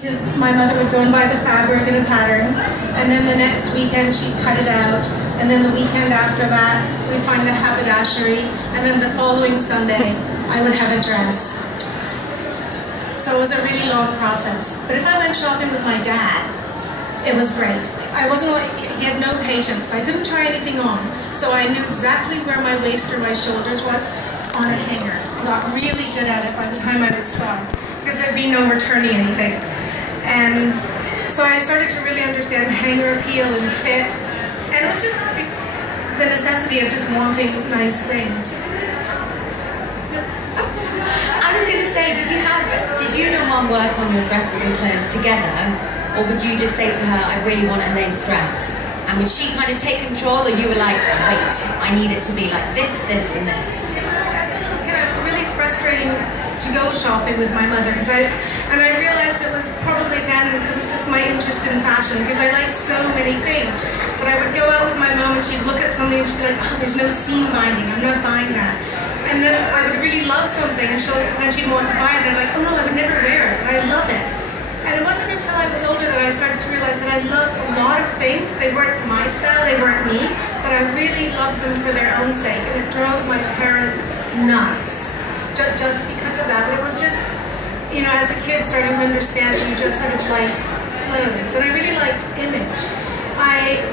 Because my mother would go and buy the fabric and a pattern, and then the next weekend she'd cut it out, and then the weekend after that we'd find the haberdashery, and then the following Sunday I would have a dress. So it was a really long process. But if I went shopping with my dad, it was great. He had no patience, so I couldn't try anything on. So I knew exactly where my waist or my shoulders was on a hanger. I got really good at it by the time I was 12, because there'd be no returning anything. And so I started to really understand hanger appeal and fit, and it was just the necessity of just wanting nice things. I was going to say, did you and your mum work on your dresses and clothes together, or would you just say to her, I really want a lace dress? And would she kind of take control, or you were like, wait, I need it to be like this, this, and this? As a little kid, it was really frustrating to go shopping with my mother, because I realized it was probably then, it was just my interest in fashion, because I liked so many things. But I would go out with my mom and she'd look at something and she'd be like, oh, there's no seam binding, I'm not buying that. And then I would really love something and then she'd want to buy it, and I'm like, oh no, I would never wear it, but I love it. And it wasn't until I was older that I started to realize that I loved a lot of things. They weren't my style, they weren't me, but I really loved them for their own sake, and it drove my parents nuts. Just because of that. It was just, you know, as a kid starting to understand, you just sort of liked clothes, and I really liked image. I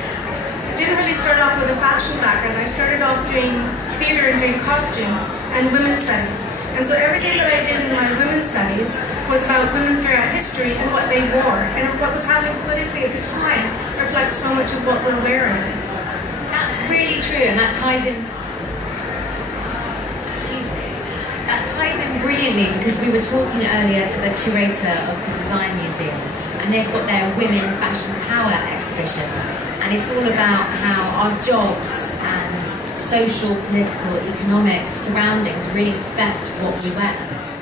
didn't really start off with a fashion background. I started off doing theatre and doing costumes and women's studies. And so everything that I did in my women's studies was about women throughout history and what they wore, and what was happening politically at the time reflects so much of what we're wearing. That's really true, and that ties in brilliantly, because we were talking earlier to the curator of the Design Museum, and they've got their Women Fashion Power exhibition, and it's all about how our jobs and social, political, economic surroundings really affect what we wear.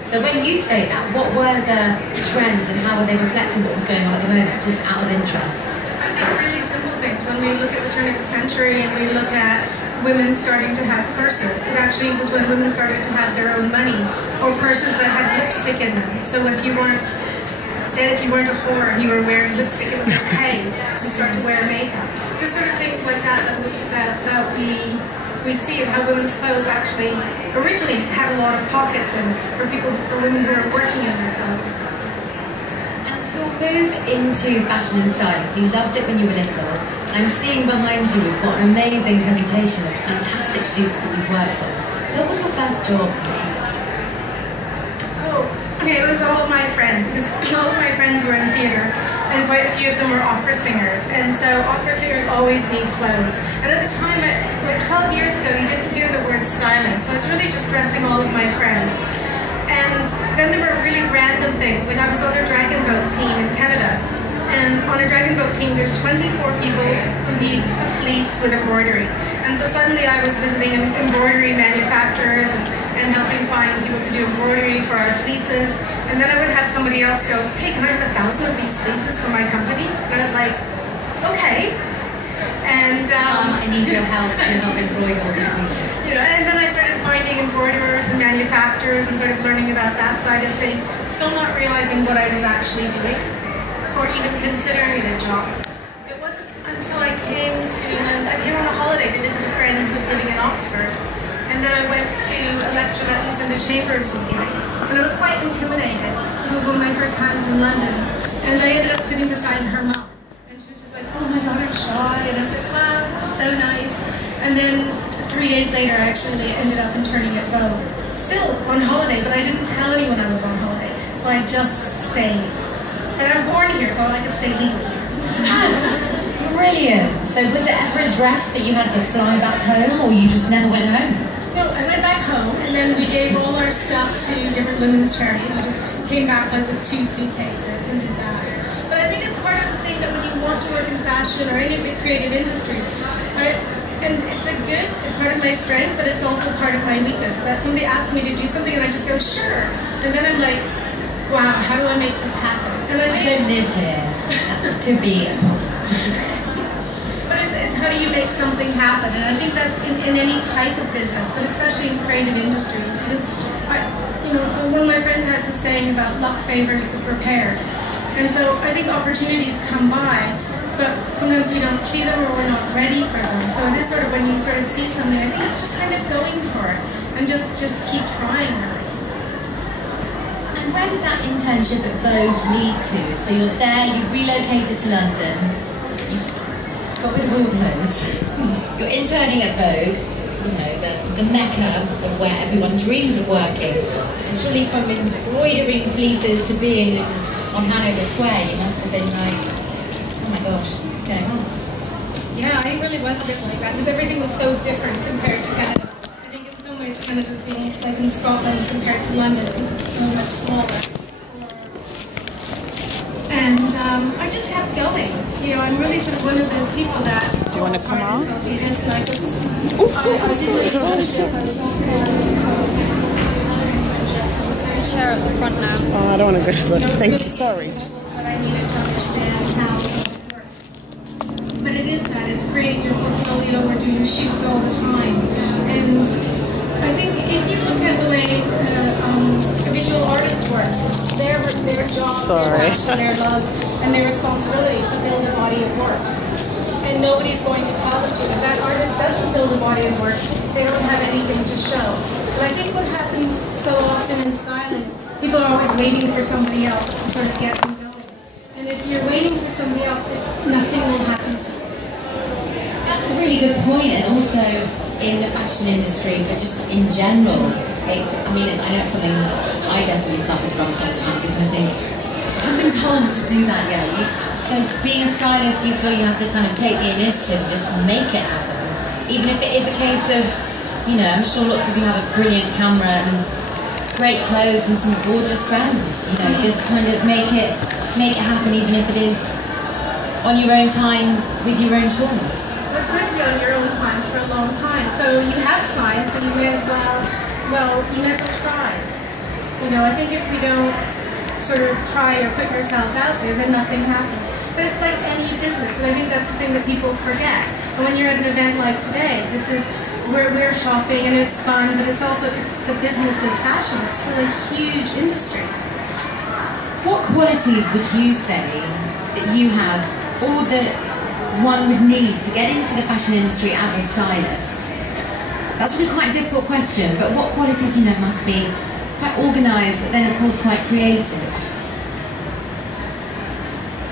So when you say that, what were the trends and how were they reflecting what was going on at the moment, just out of interest? I think really simple things. When we look at the turn of the century and we look at women starting to have purses, it actually was when women started to have their own money, or purses that had lipstick in them. So if you weren't a whore and you were wearing lipstick, it was okay to start to wear makeup. Just sort of things like that we see, and how women's clothes actually originally had a lot of pockets in for women who are working in their clothes. Your move into fashion and styling, so you loved it when you were little, and I'm seeing behind you we've got an amazing presentation of fantastic shoots that you've worked on. So what was your first job in the industry? Oh, okay, it was all of my friends, because all of my friends were in theatre, and quite a few of them were opera singers, and so opera singers always need clothes. And at the time, like 12 years ago, you didn't hear the word styling, so it's really just dressing all of my friends. And then there were really random things, like I was on a dragon boat team in Canada, and on a dragon boat team there's 24 people who need a fleece with embroidery. And so suddenly I was visiting embroidery manufacturers and helping find people to do embroidery for our fleeces. And then I would have somebody else go, hey, can I have 1,000 of these fleeces for my company? And I was like, okay. And I need your help to help embroider all these fleeces. You know, and then I started finding embroiderers and manufacturers and started learning about that side of things, still not realizing what I was actually doing or even considering it a job. It wasn't until I came to England, I came on a holiday to visit a friend who was living in Oxford, and then I went to a lecture that Lucinda Chambers was giving, and I was quite intimidated. This was one of my first times in London, and I ended up sitting beside her mum, and she was just like, oh, my daughter's shy, and I was like, wow, this is so nice. And then 3 days later, I actually ended up interning at Vogue, still on holiday, but I didn't tell anyone I was on holiday, so I just stayed. And I'm born here, so I could stay legally. That's brilliant. So was it ever a dress that you had to fly back home, or you just never went home? No, I went back home, and then we gave all our stuff to different women's charities. We just came back like with 2 suitcases and did that. But I think it's part of the thing that when you want to work in fashion or any of the creative industries, right? And it's part of my strength, but it's also part of my weakness. That somebody asks me to do something and I just go, sure. And then I'm like, wow, how do I make this happen? And I don't live here. That could be a problem. But it's how do you make something happen? And I think that's in any type of business, but especially in creative industries. Because one of my friends has a saying about luck favors the prepared. And so I think opportunities come by, but sometimes we don't see them or we're not ready for them. So it is sort of when you sort of see something, I think it's just kind of going for it and just keep trying really. And where did that internship at Vogue lead to? So you're there, you've relocated to London, you've got rid of all your clothes, you're interning at Vogue, you know, the mecca of where everyone dreams of working. And surely from embroidering fleeces to being on Hanover Square, you must have been like, oh my gosh, what's going on? Yeah, I really was a bit like that because everything was so different compared to Canada. I think in some ways Canada's being like in Scotland compared to London because it's so much smaller. And I just kept going. You know, I'm really sort of one of those people that. Do you want to come on? I'll do this, and I just. Chair at the front now. Oh, I don't want to go for it. Thank you. Sorry. But I needed to understand how something works. But it is that. It's creating your portfolio. We're doing shoots all the time. And I think if you look at the way a visual artist works, it's their job, their passion, their love, and their responsibility to build a body of work. And nobody's going to tell them to. If that artist doesn't build a body of work, they don't have anything to show. And I think what happens so often in styling, people are always waiting for somebody else to sort of get them going. And if you're waiting for somebody else, nothing will happen to you. That's a really good point, and also in the fashion industry, but just in general, I know it's something I definitely suffer from sometimes. If I think, I haven't been told to do that yet. So being a stylist, you feel you have to kind of take the initiative and just make it happen. Even if it is a case of, you know, I'm sure lots of you have a brilliant camera and great clothes and some gorgeous friends. You know, just kind of make it happen, even if it is on your own time with your own tools. It's going to be on your own time for a long time. So you have time, so you may as well try. You know, I think if we don't sort of try or put yourselves out there, then nothing happens. But it's like any business, and I think that's the thing that people forget. And when you're at an event like today, this is where we're shopping and it's fun, but it's the business of fashion. It's still a huge industry. What qualities would you say that you have, or that one would need to get into the fashion industry as a stylist? That's really quite a difficult question, but what qualities, you know, must be quite organised, but then of course quite creative?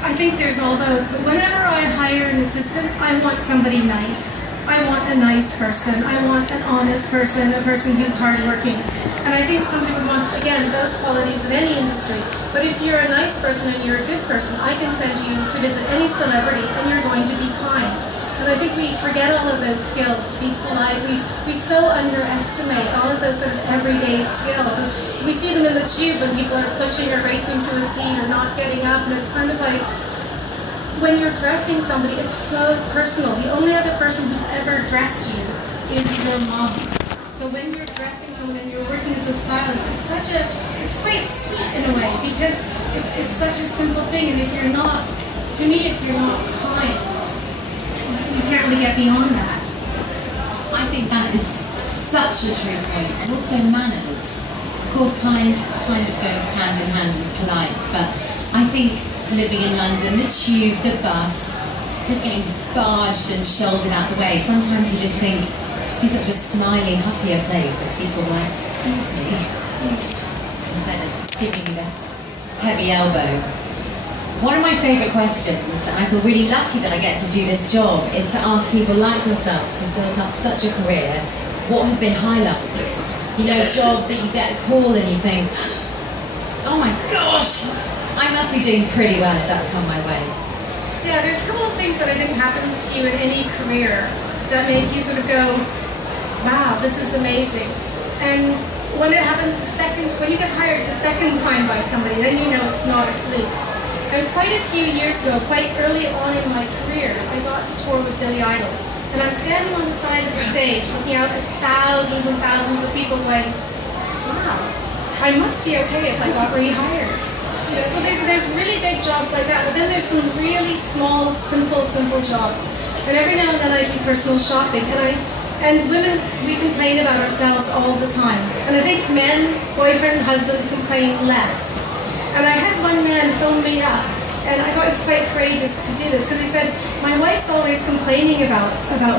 I think there's all those, but whenever I hire an assistant, I want somebody nice. I want a nice person. I want an honest person, a person who's hardworking. And I think somebody would want, again, those qualities in any industry. But if you're a nice person and you're a good person, I can send you to visit any celebrity and you're going to be kind. And I think we forget all of those skills, to be polite. We so underestimate all of those sort of everyday skills. And we see them in the tube when people are pushing or racing to a seat or not getting up, and it's kind of like, when you're dressing somebody, it's so personal. The only other person who's ever dressed you is your mom. So when you're dressing someone and you're working as a stylist, it's quite sweet in a way, because it's such a simple thing, and if you're not kind, you can't really get beyond that. I think that is such a true point, and also manners. Of course, kind of goes hand in hand with polite, but I think living in London, the tube, the bus, just getting barged and shouldered out the way, sometimes you just think, just be such a smiling, happier place that people are like, excuse me, instead of giving you the heavy elbow. One of my favourite questions, and I feel really lucky that I get to do this job, is to ask people like yourself who've built up such a career, what have been highlights? You know, a job that you get a call and you think, oh my gosh, I must be doing pretty well if that's come my way. Yeah, there's a couple of things that I think happens to you in any career that make you sort of go, wow, this is amazing. And when it happens when you get hired the second time by somebody, then you know it's not a fluke. And quite a few years ago, quite early on in my career, I got to tour with Billy Idol. And I'm standing on the side of the stage looking out at thousands and thousands of people going, wow, I must be okay if I got rehired. You know, so there's really big jobs like that, but then there's some really small, simple jobs. And every now and then I do personal shopping, and women, we complain about ourselves all the time. And I think men, boyfriends, husbands complain less. And I had one man phone me up And I thought it was quite courageous to do this, because he said, my wife's always complaining about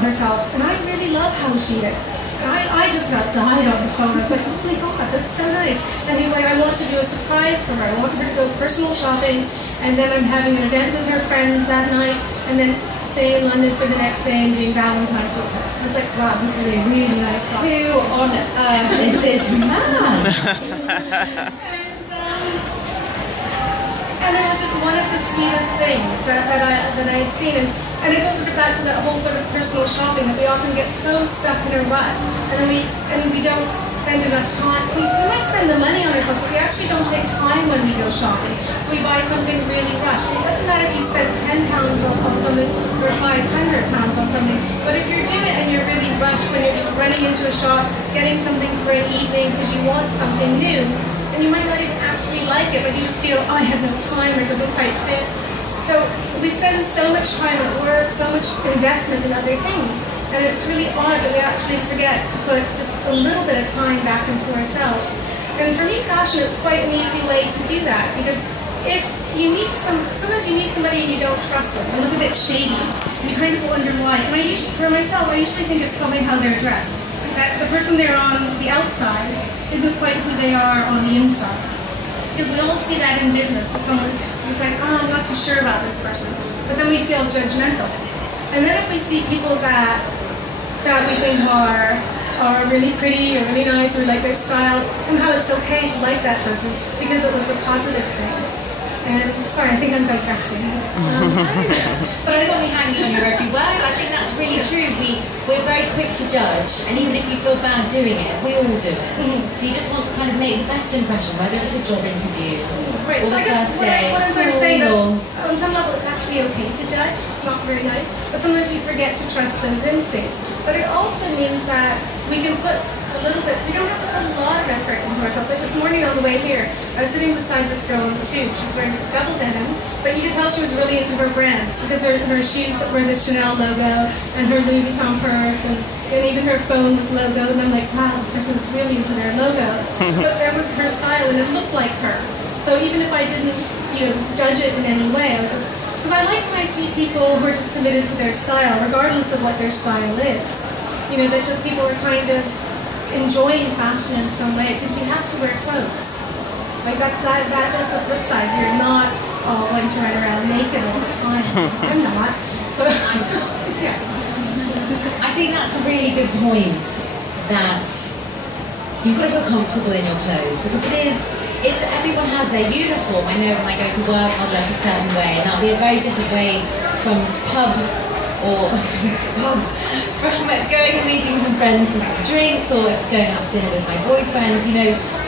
herself, and I really love how she is. I just about died on the phone. I was like, oh my God, that's so nice. And he's like, I want to do a surprise for her. I want her to go personal shopping, and then I'm having an event with her friends that night, and then stay in London for the next day and doing Valentine's with her. I was like, wow, this is a really nice guy. Who on earth is this man? And it was just one of the sweetest things that I had seen. And it goes back to that whole sort of personal shopping, that we often get so stuck in a rut, and then we don't spend enough time. We might spend the money on ourselves, but we actually don't take time when we go shopping. So we buy something really rushed. It doesn't matter if you spend £10 on something or £500 on something, but if you're doing it and you're really rushed, when you're just running into a shop, getting something for an evening because you want something new, and you might not even actually like it, but you just feel, oh, I have no time, or it doesn't quite fit. So we spend so much time at work, so much investment in other things, and it's really odd that we actually forget to put just a little bit of time back into ourselves. And for me, fashion is quite an easy way to do that, because if you need sometimes you need somebody and you don't trust them, they look a bit shady, and you kind of wonder why. And for myself, I usually think it's probably how they're dressed. That the person they're on the outside isn't quite who they are on the inside. Because we all see that in business, that someone is like, oh, I'm not too sure about this person. But then we feel judgmental. And then if we see people that we think are really pretty or really nice or like their style, somehow it's okay to like that person because it was a positive thing. And sorry, I think I'm digressing. But I've got me hanging on your every word. I think that's really true. We're very quick to judge, and even if you feel bad doing it, we all do it. So you just want to kind of make the best impression, whether it's a job interview or the first day at school. On some level, it's actually okay to judge. It's not very nice, but sometimes we forget to trust those instincts. But it also means that we can put a little bit. We don't have to put a lot of effort into ourselves. Like this morning on the way here, I was sitting beside this girl on the tube. She was wearing double denim, but you could tell she was really into her brands because her shoes were the Chanel logo and her Louis Vuitton purse, and even her phone was logoed. And I'm like, wow, this person's really into their logos. But there was her style, and it looked like her. So even if I didn't, judge it in any way, I was just, because I like when I see people who are just committed to their style, regardless of what their style is. That just people are kind of enjoying fashion in some way, because you have to wear clothes. Like that is the flip side. You're not all going to run around naked all the time. I'm not. So I know. Yeah. I think that's a really good point, that you've got to feel comfortable in your clothes, because everyone has their uniform. I know when I go to work, I'll dress a certain way, and that'll be a very different way from from going and meeting some friends for some drinks, or if going out for dinner with my boyfriend.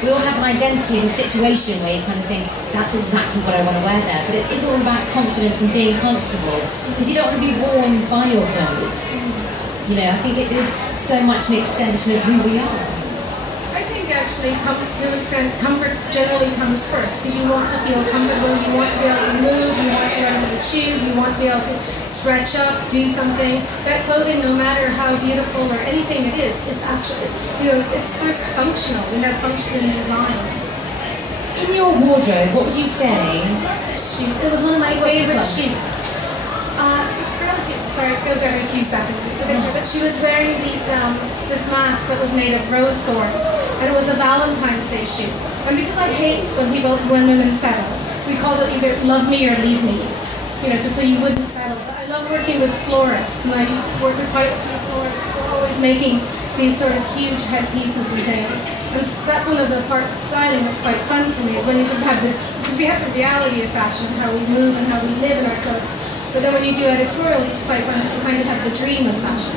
We all have an identity in a situation where you kind of think, that's exactly what I want to wear there. But it is all about confidence and being comfortable, because you don't want to be worn by your clothes. I think it is so much an extension of who we are. I think actually, to an extent, comfort generally comes first, because you want to feel comfortable, you want to be able to move, you want to run into the tube, you want to be able to stretch up, do something. That clothing, no matter how beautiful or anything it is, it's actually, it's first functional. We have function in design. In your wardrobe, what would you say? Shoot, it was one of my favorite shoots. It's really cute. Sorry, it goes every few seconds, the picture. But she was wearing this mask that was made of rose thorns, and it was a Valentine's Day shoot. And because I hate when women settle, we called it either love me or leave me, just so you wouldn't settle. But I love working with florists, and I work with quite a few florists who are always making these sort of huge headpieces and things. And that's one of the parts of styling that's quite fun for me, is when you have because we have the reality of fashion, how we move and how we live in our clothes. So then when you do editorials, it's quite fun. You kind of have the dream of fashion.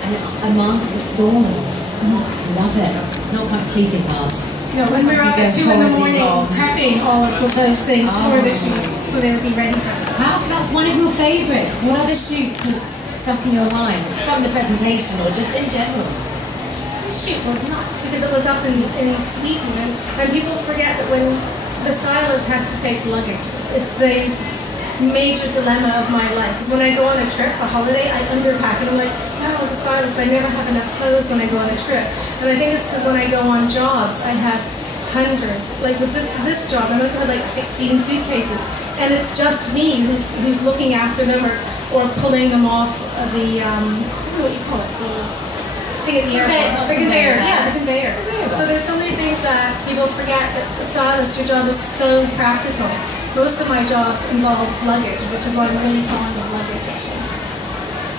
And a mask of thorns. Love it. Not like sleeping mask. No, when we're up at 2 in the morning prepping all of those things for the shoot, so they would be ready for it. Wow, so that's one of your favourites. What other shoots have stuck in your mind from the presentation or just in general? This shoot was nuts because it was up in Sweden, and people forget that when the stylist has to take luggage, it's the major dilemma of my life. Because when I go on a trip, a holiday, I underpack, and I'm like, no, as a stylist, I never have enough clothes when I go on a trip. And I think it's because when I go on jobs, I have hundreds. Like with this job, I must have had like 16 suitcases. and it's just me who's looking after them or pulling them off of the, I don't know what you call it, the conveyor. Yeah, the conveyor. So there's so many things that people forget that the stylist, your job is so practical. Most of my job involves luggage, which is why I'm really fond of luggage actually.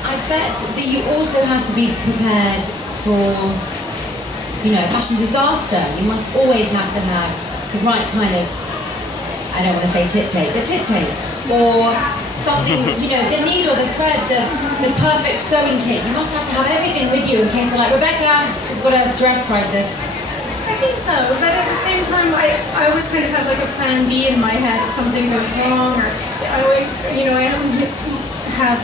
I bet that you also have to be prepared for, you know, fashion disaster. You must always have to have the right kind of, I don't want to say tit tape, but tit tape. Or something, you know, the needle, the thread, the perfect sewing kit. You must have to have everything with you in case they're like, Rebecca, we've got a dress crisis. I think so, but at the same time, I always kind of have like a plan B in my head if something goes wrong, or I always, you know, I have,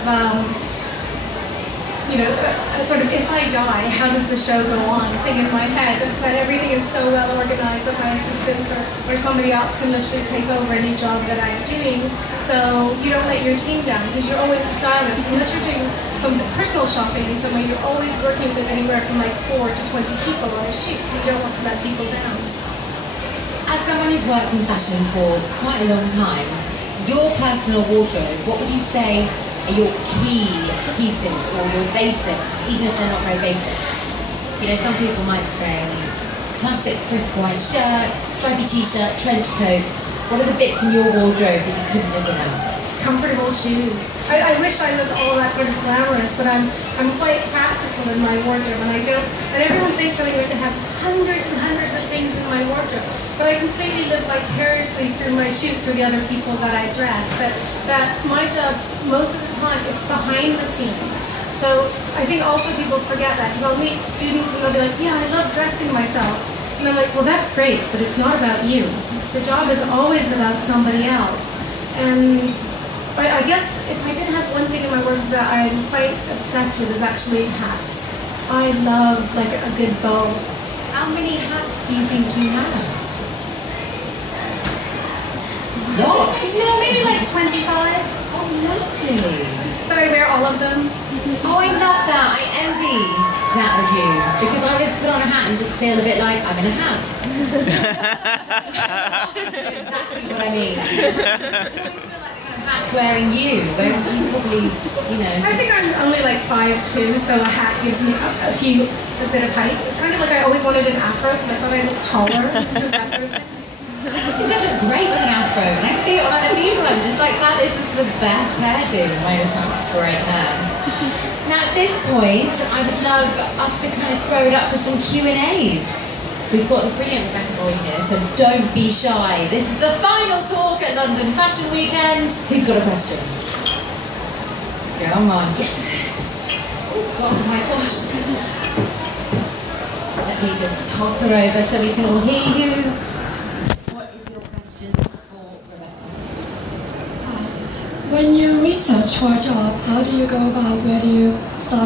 you know, a sort of, if I die, how does the show go on thing in my head, but everything is so well organized that my assistants or somebody else can literally take over any job that I'm doing, so you don't let your team down, because you're always a stylist. Unless you're doing some personal shopping in some way, you're always working with anywhere from like 4 to 20 people on a shoot, so you don't want to let people down. As someone who's worked in fashion for quite a long time, your personal wardrobe, what would you say are your key pieces or your basics, even if they're not very basic? You know, some people might say classic crisp white shirt, stripy t-shirt, trench coat. What are the bits in your wardrobe that you couldn't live without? Comfortable shoes. I wish I was all that sort of glamorous, but I'm quite practical in my wardrobe, and I don't. And everyone thinks that I have to have hundreds and hundreds of things in my wardrobe, but I completely live vicariously through my shoots or the other people that I dress. That my job, most of the time, it's behind the scenes. So I think also people forget that, because I'll meet students and they'll be like, yeah, I love dressing myself. And I'm like, well, that's great, but it's not about you. The job is always about somebody else. And I guess if I did have one thing in my work that I'm quite obsessed with is actually hats. I love like a good bow. How many hats do you think you have? Lots? You know, maybe like 25. Oh, lovely. But I wear all of them. Oh, I love that. I envy that of you. Because I always put on a hat and just feel a bit like I'm in a hat. That's exactly what I mean. I always feel like the kind of hat's wearing you, whereas you probably, you know. I think I'm only like 5'2", so a hat gives me a bit of height. It's kind of like I always wanted an afro because I thought I looked taller. Just that sort of thing. You look great with an afro, and I see it on other people. I'm just like, that is the best hairdo. I just have straight hair. Now at this point, I would love us to kind of throw it up for some Q&As. We've got the brilliant Rebekah Roy here, so don't be shy. This is the final talk at London Fashion Weekend. Who's got a question? Come on, yes. Oh my gosh. Let me just totter over so we can all hear you. When you research for a job, how do you go about? Where do you start?